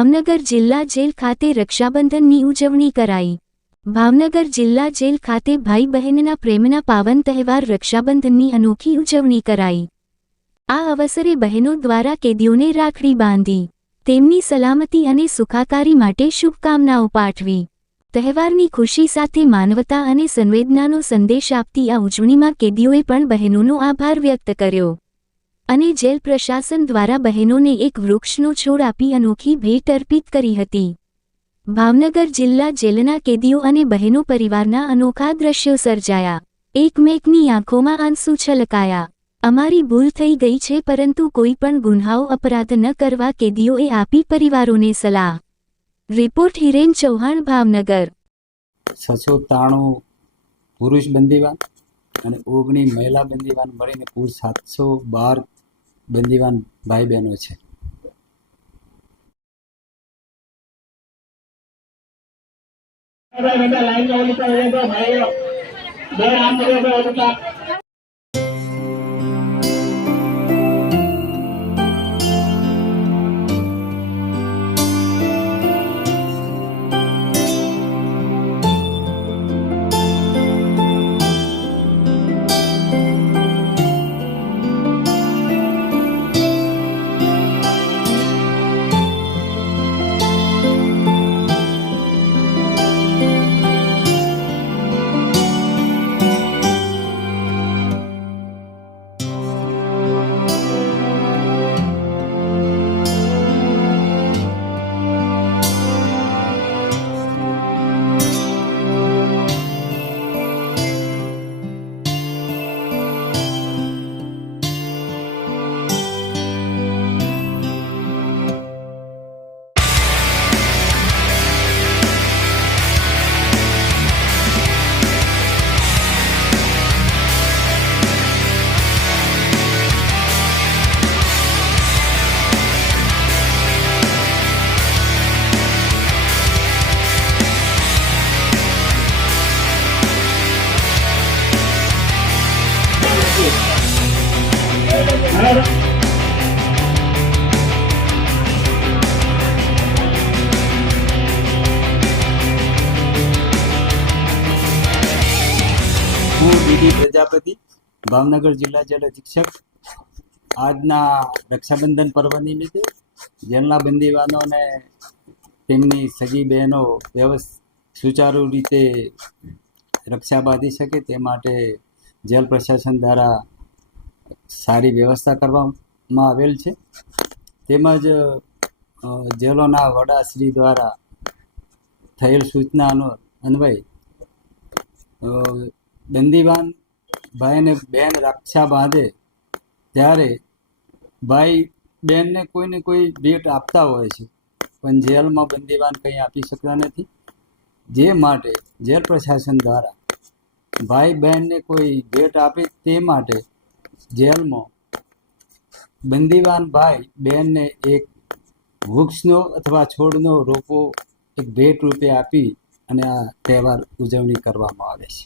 ભાવનગર જિલ્લા જેલ ખાતે રક્ષાબંધનની ઉજવણી કરાઈ. ભાવનગર જિલ્લા જેલ ખાતે ભાઈ બહેનના પ્રેમના પાવન તહેવાર રક્ષાબંધનની અનોખી ઉજવણી કરાઈ. આ અવસરે બહેનો દ્વારા કેદીઓને રાખડી બાંધી, તેમની સલામતી અને સુખાકારી માટે શુભકામનાઓ પાઠવી. તહેવારની ખુશી સાથે માનવતા અને સંવેદનાનો સંદેશ આપતી આ ઉજવણીમાં કેદીઓએ પણ બહેનોનો આભાર વ્યક્ત કર્યો. અને જેલ પ્રશાસન દ્વારા બહેનોને એક વૃક્ષનો છોડ આપી અનોખી ભેટ અર્પિત કરી હતી. ભાવનગર જિલ્લા જેલના કેદીઓ અને બહેનો પરિવારના અનોખા દ્રશ્યો સર્જાયા. એકમેકની આંખોમાં આંસુ છલકાયા. અમારી ભૂલ થઈ ગઈ છે પરંતુ કોઈ પણ ગુન્હાઓ અપરાધ ન કરવા કેદીઓએ આપી પરિવારોને સલાહ. રિપોર્ટ હિરેન ચૌહાણ, ભાવનગર. છસો ત્રાણું પુરુષ બંદીવાન અને ઓગણી મહિલા બંદીવાન મળીને કુલ સાતસો બાર બંદીવાન ભાઈ બહેનો છે. બધા લાઈનમાં ઓલી પર ઊભો ભાઈઓ બે આમ ઊભો ઓલી પર હું ડીડી પ્રજાપતિ, ભાવનગર જિલ્લા જેલ અધિક્ષક. આજના રક્ષાબંધન પર્વ નિમિત્તે જેલના બંદીવાનોને તેમની સગી બહેનો વ્યવસ, સુચારુ રીતે રક્ષા બાંધી શકે તે માટે જેલ પ્રશાસન દ્વારા સારી વ્યવસ્થા કરવામાં આવેલ છે. તેમજ જેલોના જેલોના વડાશ્રી દ્વારા થયેલ સૂચનાનો અન્વય બંદીવાન ભાઈ અને બેન રક્ષા બાંધે ત્યારે ભાઈ બેનને કોઈને કોઈ ભેટ આપતા હોય છે. પણ જેલમાં બંદીવાન કંઈ આપી શકતા નથી. જે માટે જેલ પ્રશાસન દ્વારા ભાઈ બહેનને કોઈ ભેટ આપે તે માટે જેલમાં બંદીવાન ભાઈ બહેનને એક વૃક્ષનો અથવા છોડનો રોપો એક ભેટ રૂપે આપી અને આ તહેવાર ઉજવણી કરવામાં આવે છે.